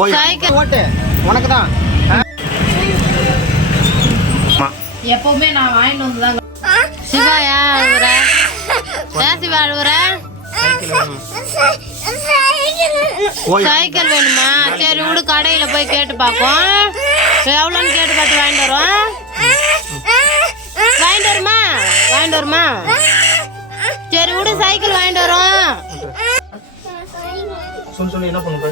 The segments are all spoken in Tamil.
ஓட்டு. உனக்கு தான் எப்பவுமே நான் வாங்கிட்டு வந்து தான் சிவா ஏன் அழுவுற? ஏன் சிவா அழுவுற? சைக்கிள் வேணும். ஓய் சைக்கிள் வேணுமா? சரி விடு கடையில போய் கேட்டு பார்ப்போம். எவ்வளோன்னு கேட்டு பார்த்து வாங்கிட்டு வரோம் வாங்கிட்டு வருமா? வாங்கிட்டு வருமா? சரி விடு சைக்கிள் வாங்கிட்டு வரோம் சொல்லு சொல்லு என்ன பண்ணுற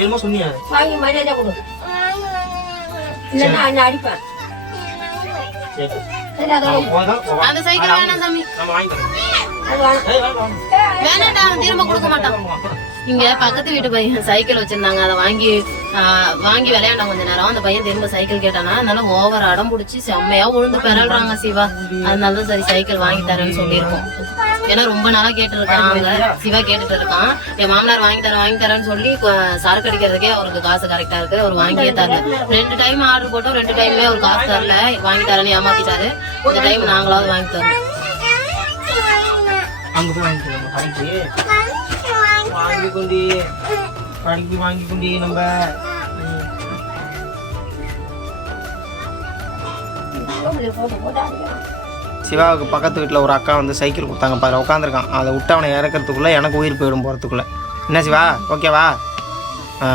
என்னமோ சொன்னியா? வாங்கி மரியாதை கொடு. இல்லைன்னா நான் அடிப்பேன். அந்த சைக்கிள் வேணாம் சாமி. நம்ம வாங்கிக்கிறோம் அது வேணாம். ஏய், வாங்க, வாங்க. வேணாண்டா அவன் திரும்ப கொடுக்க மாட்டான். இங்க பக்கத்து வீட்டு பையன் சைக்கிள் வச்சிருந்தாங்க. அதை வாங்கி வாங்கி விளையாண்ட கொஞ்ச நேரம். அந்த பையன் திரும்ப சைக்கிள் கேட்டானா அதனால ஓவர் அடம் பிடிச்சி செம்மையா உழுந்து பெறல்றாங்க சிவா. அதனாலதான் சரி சைக்கிள் வாங்கி தரேன்னு சொல்லியிருக்கோம். ஏன்னா ரொம்ப நாளா கேட்டு இருக்காங்க சிவா கேட்டுட்டு இருக்கான். என் மாமனார் வாங்கி தரேன் வாங்கி தரேன்னு சொல்லி சரக்கு அடிக்கிறதுக்கே அவருக்கு காசு கரெக்டா இருக்கு. அவர் வாங்கியே தரல. ரெண்டு டைம் ஆர்டர் போட்டோம். ரெண்டு டைமே அவர் காசு தரல. வாங்கி தரேன்னு ஏமாத்திட்டாரு. இந்த டைம் நாங்களாவது வாங்கி தரோம் அங்க போய் வாங்கிக்கலாம் வாங்கி கொண்டி கடைக்கு வாங்கி கொண்டி நம்ம சிவாவுக்கு பக்கத்து வீட்டில் ஒரு அக்கா வந்து சைக்கிள் கொடுத்தாங்க பாரு உட்காந்துருக்கான் அதை விட்டு அவனை இறக்கிறதுக்குள்ளே எனக்கு உயிர் போயிடும் போகிறதுக்குள்ளே என்ன சிவா? ஓகேவா? ஆ.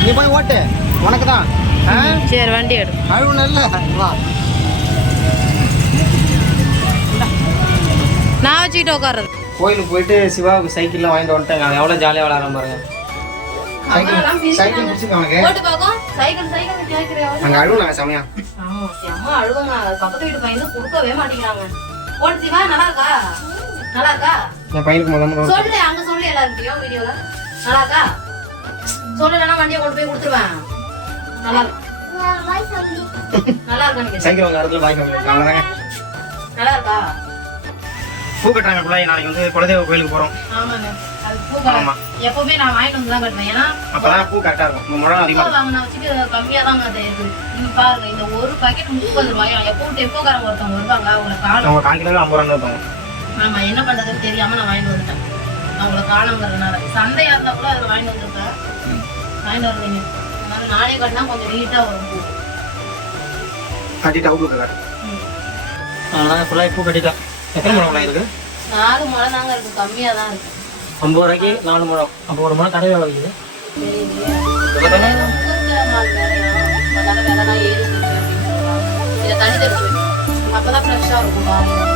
நீ போய் ஓட்டு. உனக்கு தான் ஆ சரி வண்டி எடு. அழுவு நல்ல வா. நான் வச்சுக்கிட்டு உட்கார்றது கோயிலுக்கு போயிட்டு சிவாவுக்கு சைக்கிள்லாம் வாங்கிட்டு வந்துட்டாங்க அவன் எவ்வளோ ஜாலியாக விளாட்றான் பாருங்க சைக்கிள் சைக்கிள் அவனுக்கு சைக்கிள் சைக்கிள் கேட்குறியா அங்கே அழுவுனாங்க செமையா ஆமா செம்ம அழுவாங்க. பக்கத்து வீட்டு பையன் கொடுக்கவே மாட்டேங்கிறாங்க. சிவா நல்லா இருக்கா நல்லா இருக்கா என் பையனுக்கு முதல்ல சொல்லு அங்க சொல்லு எல்லாருக்கிட்டையும் நல்லா இருக்கா சொல்லலைன்னா வண்டியை கொண்டு போய் கொடுத்துருவேன். நல்லா நல்லா இருக்கா சைக்கிள் உங்கள் இடத்துல பாய்க்க முடியும் அவ்வளோதாங்க நல்லா இருக்கா? பூ கட்டுறாங்க பிள்ளை நாளைக்கு வந்து குலதெய்வ கோயிலுக்கு போகிறோம் ஆமாங்க. அது பூ ஆமா. எப்பவுமே நான் வாங்கிட்டு வந்து தான் கட்டுவேன். ஏன்னா அப்போ தான் பூ கரெக்டாக இருக்கும். முழம் அதிகமாக பூ வாங்கின வச்சுட்டு கம்மியா தாங்க அது. இது நீங்க பாருங்க இந்த ஒரு பாக்கெட் முப்பது ரூபாயா? எப்பவும் டெப்போக்காரங்க ஒருத்தவங்க வருவாங்க? அவங்களை காணும். அவங்க கால் கிலோ ஐம்பது ரூபா ஆமா என்ன பண்றதுன்னு தெரியாம நான் வாங்கிட்டு வந்துட்டேன். அவங்கள காணுங்கிறதுனால சண்டையா இருந்தா கூட அதில் வாங்கிட்டு வந்திருப்பேன். வாங்கிட்டு வரலைங்க. அதனால நானே கட்டினா கொஞ்சம் நீட்டா வரும் பூ. கட்டிட்டு அவுட்லுக்கு காட்டு ம். அதனால் ஃபுல்லாக பூ கட்டிட்டேன் எத்தனை முழம் இருக்கு? நாலு முளை தாங்க இருக்கு. கம்மியா தான் இருக்கு. ஐம்பது ரூபாய்க்கு நாலு முழம். அப்போ ஒரு முழம் கடை எவ்வளோ விற்குது தெரியலையே. முகூர்த்த நாள் வேலையா? அதனால விலைலாம் ஏறி போச்சு அப்படின்னு சொல்றாங்க. இதை தண்ணி தெளிச்சு வை. அப்பதான் ஃப்ரெஷ்ஷாக இருக்கும்.